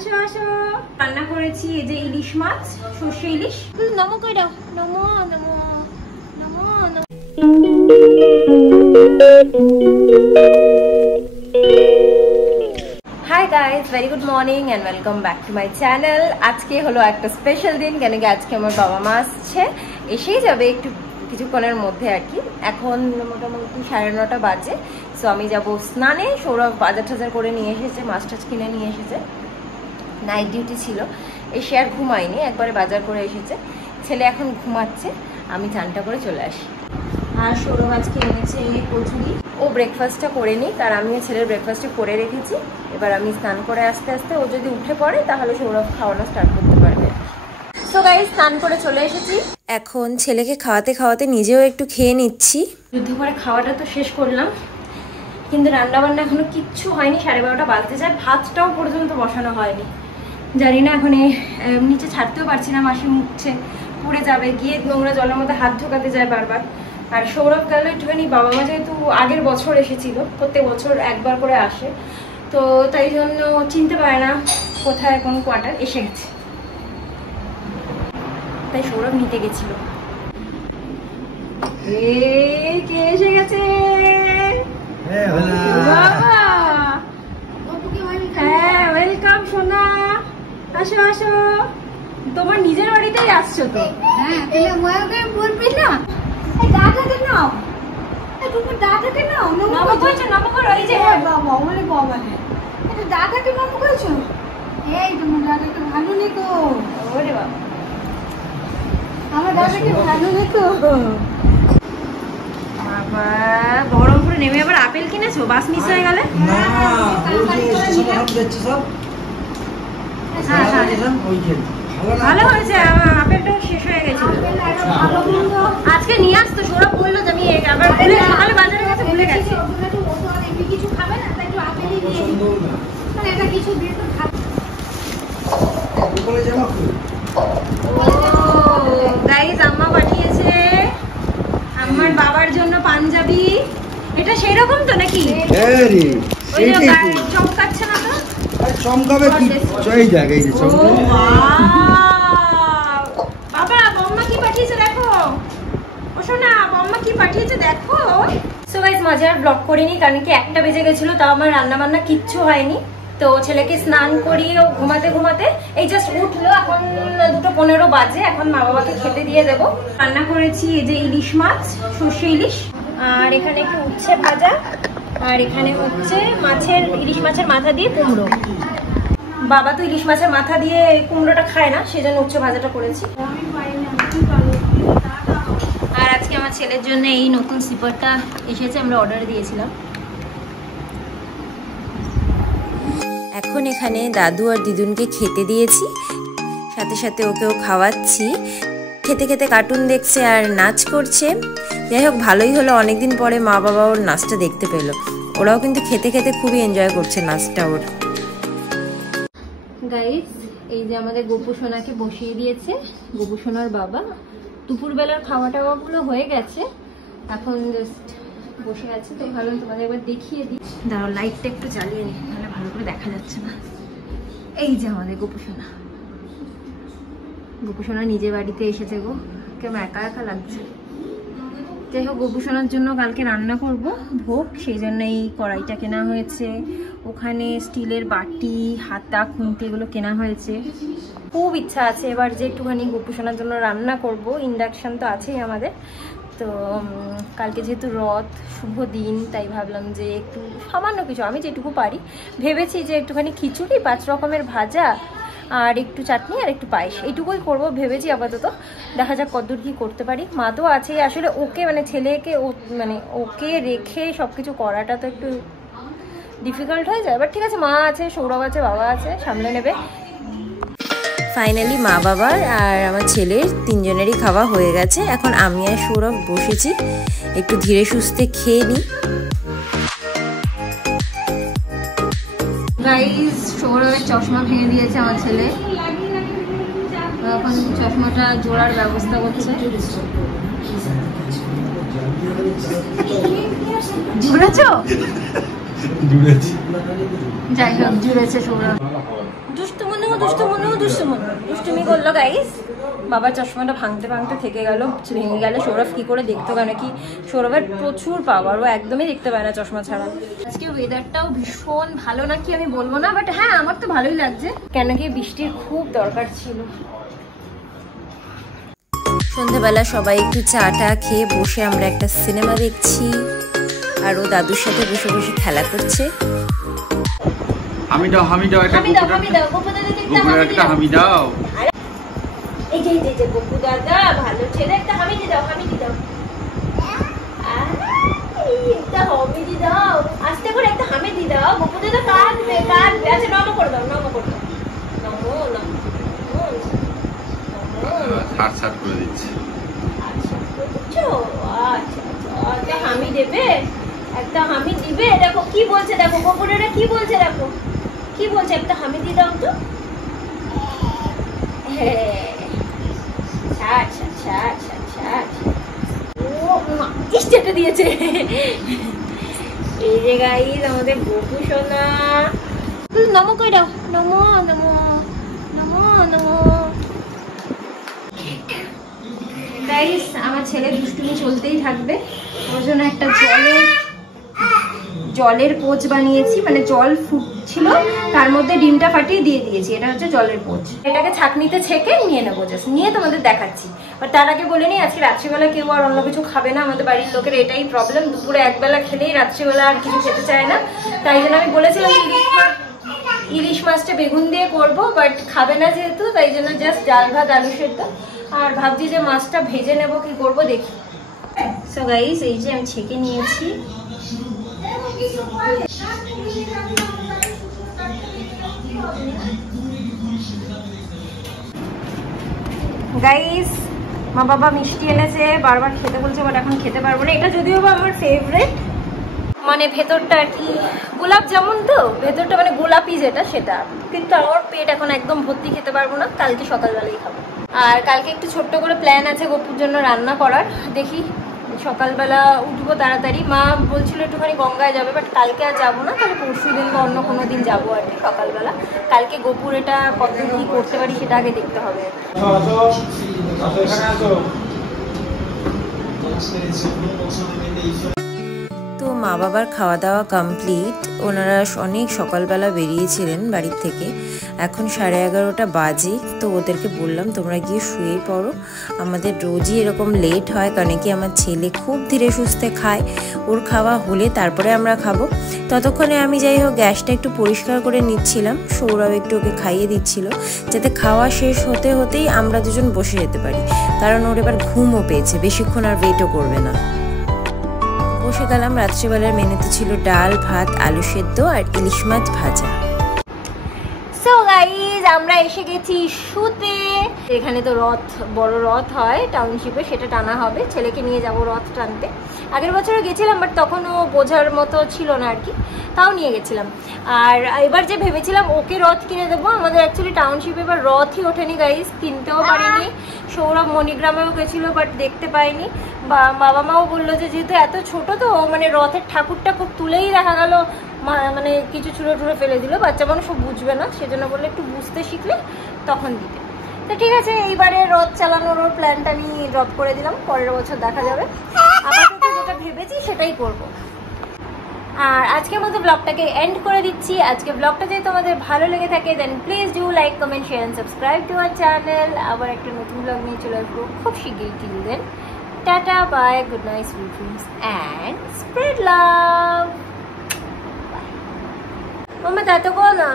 আসো আসো। রান্না করেছি এই যে ইলিশ মাছ, সর্ষে ইলিশ। নমো কই দাও, নমো নমো নমো নমো। Hi guys, very good morning and welcome back to my channel. আজকে হলো একটা স্পেশাল দিন, কেন কি আজকে আমার বাবা মা আসছে, এসেই যাবে একটু কিছুক্ষণের মধ্যে আর কি। এখন মোটামুটি 9:30 বাজে। সো আমি যাব স্নানে। সৌরভ বাজার টাজার করে নিয়ে এসেছে, মাছ টাছ কিনে নিয়ে এসেছে। নাইট ডিউটি ছিল, এসে আর ঘুমায়নি, একবারে বাজার করে এসেছে। ছেলে এখন ঘুমাচ্ছে, আমি চানটা করে চলে আসি। আর সৌরভ আজকে এনেছে কচুরি। ও ব্রেকফাস্টটা করে নিই, কারণ আমিও ছেলের ব্রেকফাস্টটা করে রেখেছি। এবার আমি স্নান করে আস্তে আস্তে ও যদি উঠে পড়ে তাহলে সৌরভ খাওয়ানো স্টার্ট করতে পারবে। সো গাইস, স্নান করে চলে এসেছি। এখন ছেলেকে খাওয়াতে খাওয়াতে নিজেও একটু খেয়ে নিচ্ছি। যুদ্ধ করে খাওয়াটা তো শেষ করলাম, কিন্তু রান্নাবান্না এখনো কিচ্ছু হয়নি। 12:30 বাজতে যায়, ভাতটাও পর্যন্ত বসানো হয়নি। জানি না এখন নিচে ছাড়তেও পারছি না, মাসি মুখছে পুড়ে যাবে, গিয়ে নোংরা জলের মধ্যে হাত ঢোকাতে যায় বারবার। আর সৌরভ গেল একটুখানি, বাবা মা যেহেতু আগের বছর এসেছিল, প্রত্যেক বছর একবার করে আসে, তো তাই জন্য চিনতে পারে না কোথায় কোন কোয়ার্টার। এসে গেছে, তাই সৌরভ নিতে গেছিল। কে এসে গেছে? হ্যাঁ, ওয়েলকাম সোনা, আসো আসো। তোমার নিজের বাড়িতেই আসছো তো? হ্যাঁ, বলবি না? দাদাকে নাও, তুমি দাদাকে নাও। নমো করেছো, নমো করো। এই যে বাবা, ওরে বাবা, দাদাকে নমো করেছো? এই তোমার দাদাকে ভালো নেই তো? ওরে বাবা, আমার দাদাকে ভালো নেই তো। বাবা, বহরমপুরে নেমে আবার আপেল কিনেছো? বাস মিস হয়ে গেলে? ভালো হয়েছে, আমার আপেলটা শেষ হয়ে গেছিল। আজকে নিয়ে আসতো, সৌরভ বললো যে আমি আবার ভুলে সকালে বাজারে গেছে, ভুলে গেছি। কিছু খাবে না, তাই একটু আপেলই নিয়ে এটা কিছু দিয়ে তো খাবে। গাইস, আম্মা পাঠিয়েছে আমার বাবার জন্য পাঞ্জাবি। এটা সেই রকম তো নাকি? ওই যে চমকাচ্ছে না তো? চমকাবে কি? এই দেখ, এই যে চমকাবে। বাবা, বম্মা কি পাঠিয়েছে দেখো। ও সোনা, বম্মা কি পাঠিয়েছে দেখো। সো গাইস, মজার ব্লগ করিনি, কারণ কি 1টা বেজে গেছিল, তাও আমার রান্না বান্না কিচ্ছু হয়নি। তো ছেলেকে স্নান করিয়ে ও ঘুমাতে ঘুমাতে এই জাস্ট উঠলো। এখন 2:15 বাজে। এখন মা বাবাকে খেতে দিয়ে দেবো। রান্না করেছি এই যে ইলিশ মাছ, সর্ষে ইলিশ, আর এখানে একটু উচ্ছে ভাজা, আর এখানে হচ্ছে ইলিশ মাছের মাথা দিয়ে কুমড়ো। বাবা তো ইলিশ মাছের মাথা দিয়ে কুমড়োটা খায় না, সেজন্য উচ্ছে ভাজাটা করেছি। আর আজকে আমার ছেলের জন্য এই নতুন স্লিপারটা এসেছে, আমরা অর্ডার দিয়েছিলাম। এখন এখানে দাদু আর দিদুনকে খেতে দিয়েছি, সাথে সাথে ওকেও খাওয়াচ্ছি। খেতে খেতে কার্টুন দেখছে আর নাচ করছে। যাই হোক, ভালোই হলো, অনেকদিন পরে মা বাবা ওর নাচটা দেখতে পেলো। ওরাও কিন্তু খেতে খেতে খুবই এনজয় করছে নাচটা ওর। গাইস, এই যে আমাদের গোপু সোনাকে বসিয়ে দিয়েছে গোপু সোনার বাবা। দুপুরবেলার খাওয়া টাওয়াগুলো হয়ে গেছে, এখন জাস্ট বসে আছে। তাই ভালো তোমাদের একবার দেখিয়ে দিই। দাঁড়াও, লাইটটা একটু জ্বালিয়ে নিই, তাহলে ভালো করে দেখা যাচ্ছে না। এই যে আমাদের গোপু সোনা। গোপু সোনা নিজের বাড়িতে এসেছে গো, কেমন একা একা লাগছে। যাই হোক, গোপু সোনার জন্য কালকে রান্না করব ভোগ, সেই জন্য এই কড়াইটা কেনা হয়েছে। ওখানে স্টিলের বাটি, হাতা, খুন্তি এগুলো কেনা হয়েছে। খুব ইচ্ছা আছে এবার যে একটুখানি গোপু সোনার জন্য রান্না করব। ইন্ডাকশন তো আছেই আমাদের। তো কালকে যেহেতু রথ, শুভ দিন, তাই ভাবলাম যে একটু সামান্য কিছু, আমি যেটুকু পারি ভেবেছি যে একটুখানি খিচুড়ি, 5 রকমের ভাজা, আর একটু চাটনি, আর একটু পায়েস, এইটুকুই করবো ভেবেছি আপাতত। দেখা যাক কতদূর কি করতে পারি। মা তো আছেই, আসলে ওকে ছেলেকে ওকে রেখে সবকিছু করাটা তো একটু ডিফিকাল্ট হয়ে যায়। বাট ঠিক আছে, মা আছে, সৌরভ আছে, বাবা আছে, সামলে নেবে। ফাইনালি মা বাবার আর আমার ছেলের 3জনেরই খাওয়া হয়ে গেছে। এখন আমি আর সৌরভ বসেছি, একটু ধীরে সুস্থে খেয়ে নিই। গাইস, সৌরভের চশমা ভেঙে দিয়েছে আমার ছেলে, এখন চশমাটা জোড়ার ব্যবস্থা করছে। জুড়েছো? যাই হোক, জুড়েছে সৌরভ। দুষ্টুমন দুষ্টুমি করলো গাইস। বাবার চশমাটা ভাঙতে ভাঙতে থেকে গেল, ভেঙে গেলে সৌরভ কি করে দেখতো, কেন কি সৌরভের প্রচুর পাওয়ার, ও একদমই দেখতে পায় না চশমা ছাড়া। আজকে ওয়েদারটাও ভীষণ ভালো নাকি আমি বলবো না, বাট হ্যাঁ আমার তো ভালোই লাগছে, কেন কি বৃষ্টির খুব দরকার ছিল। সন্ধ্যাবেলা সবাই একটু চা টা খেয়ে বসে আমরা একটা সিনেমা দেখছি, আর ও দাদুর সাথে বসে বসে খেলা করছে। হামি দাও একটা হামি দাও। এই যে গপু দাদা ভালো ছেলে, একটা হামিদি দাও। একটা হামিদি দাও, আস্তে করে একটা হামিদি দাও। গপু দাদা কাঁদবে। আচ্ছা নমো করে দাও। নমো ছাড় করে দিচ্ছি। আচ্ছা হামি দেবে, একটা হামি দিবে। দেখো কি বলছে, দেখো গপুরেরা কি বলছে, দেখো কি বলছে, একটা হামি দিয়ে দাও তো। দিয়েছে এই যে গাইস আমাদের গপু সোনা। নমো কই দাও, নমো। গাইস আমার ছেলে দুষ্টুমি চলতেই থাকবে, ওর জন্য একটা জলের কোচ বানিয়েছি, মানে জল ফুটছিল তার মধ্যে ডিমটা ফাটিয়ে দিয়ে দিয়েছি, এটা হচ্ছে জলের কোচ। এটাকে ছাঁকনিতে ছেঁকে নিয়ে নেবো, জাস্ট নিয়ে তোমাদের দেখাচ্ছি। বাট তার আগে বলে নিই, আজকে রাত্রিবেলা কেউ আর অন্য কিছু খাবে না, আমাদের বাড়ির লোকের এটাই প্রবলেম, দুপুরে একবেলা খেলেই রাত্রিবেলা আর কিছু খেতে চায় না। তাই জন্য আমি বলেছিলাম ইলিশ মাছটা বেগুন দিয়ে করবো, বাট খাবে না যেহেতু, তাই জন্য জাস্ট ডাল ভাত আলু সেদ্ধ। আর ভাবছি যে মাছটা ভেজে নেবো, কি করবো দেখি। সো গাইস এই যে আমি ছেঁকে নিয়েছি। গাইস মা বাবা মিষ্টি এনেছে, বারবার খেতে বলছে, বাট এখন খেতে পারবো না। এটা যদিও বা আমার ফেভারিট, মানে ভেতরটা আর কি গোলাপ জামুন, তো ভেতরটা মানে গোলাপি যেটা সেটা, কিন্তু আমার পেট এখন একদম ভর্তি, খেতে পারবো না, কালকে সকালবেলাই খাবো। আর কালকে একটু ছোট্ট করে প্ল্যান আছে গপুর জন্য রান্না করার, দেখি সকালবেলা উঠবো তাড়াতাড়ি। মা বলছিল একটুখানি গঙ্গায় যাবে, বাট কালকে আর যাবো না, তাহলে পরশু দিন বা অন্য কোনো দিন যাবো আর কি সকালবেলা। কালকে গপুর এটা কত কি করতে পারি সেটা আগে দেখতে হবে। তো মা বাবার খাওয়া দাওয়া কমপ্লিট, ওনারা অনেক সকালবেলা বেরিয়েছিলেন বাড়ির থেকে, এখন 11:30 বাজে। তো ওদেরকে বললাম তোমরা গিয়ে শুয়ে পড়ো, আমাদের রোজই এরকম লেট হয়, কারণ কি আমার ছেলে খুব ধীরে সুস্থে খায়, ওর খাওয়া হলে তারপরে আমরা খাবো। ততক্ষণে আমি যাই হোক গ্যাসটা একটু পরিষ্কার করে নিচ্ছিলাম, সৌরভ একটু ওকে খাইয়ে দিচ্ছিল, যাতে খাওয়া শেষ হতে হতেই আমরা দুজন বসে যেতে পারি, কারণ ওর এবার ঘুমও পেয়েছে, বেশিক্ষণ আর ওয়েটও করবে না। বসে গেলাম। রাত্রিবেলার মেনুতে ছিল ডাল ভাত আলু সেদ্ধ আর ইলিশ মাছ ভাজা। সো গাইজ আমরা এসে গেছি শুতে। এখানে তো রথ, বড় রথ হয় টাউনশিপে, সেটা টানা হবে, ছেলেকে নিয়ে যাব রথ টানতে। আগের বছরও গেছিলাম, বাট তখন ও বোঝার মতো ছিল না আর কি, তাও নিয়ে গেছিলাম। আর এবার যে ভেবেছিলাম ওকে রথ কিনে দেবো, আমাদের অ্যাকচুয়ালি টাউনশিপে এবার রথই ওঠেনি গাইজ, কিনতেও পারিনি। সৌরভ মণিগ্রামেও গেছিলো, বাট দেখতে পাইনি। বাবা মাও বললো যে যেহেতু এত ছোট, তো মানে রথের ঠাকুরটা খুব তুলেই দেখা গেল, মানে কিছু ছুঁড়ে টুড়ে ফেলে দিল, বাচ্চা মানুষ সব বুঝবে না, সেজন্য বললে একটু বুঝতে শিখলে তখন দিতে। তো ঠিক আছে, এইবারে রথ চালানোর প্ল্যানটা নিয়ে ড্রপ করে দিলাম, পরের বছর দেখা যাবে। আপাতত যেটা ভেবেছি সেটাই করব। আর আজকের মতো ব্লগটাকে এন্ড করে দিচ্ছি। আজকে ব্লগটা যদি তোমাদের ভালো লেগে থাকে then please do like comment share and subscribe to our channel. আবার একটা নতুন ব্লগ নিয়ে চলে আসবো খুব শিগগিরই। Till then tata bye, good night, sweet dreams and spread love. মামা তা তো বল না।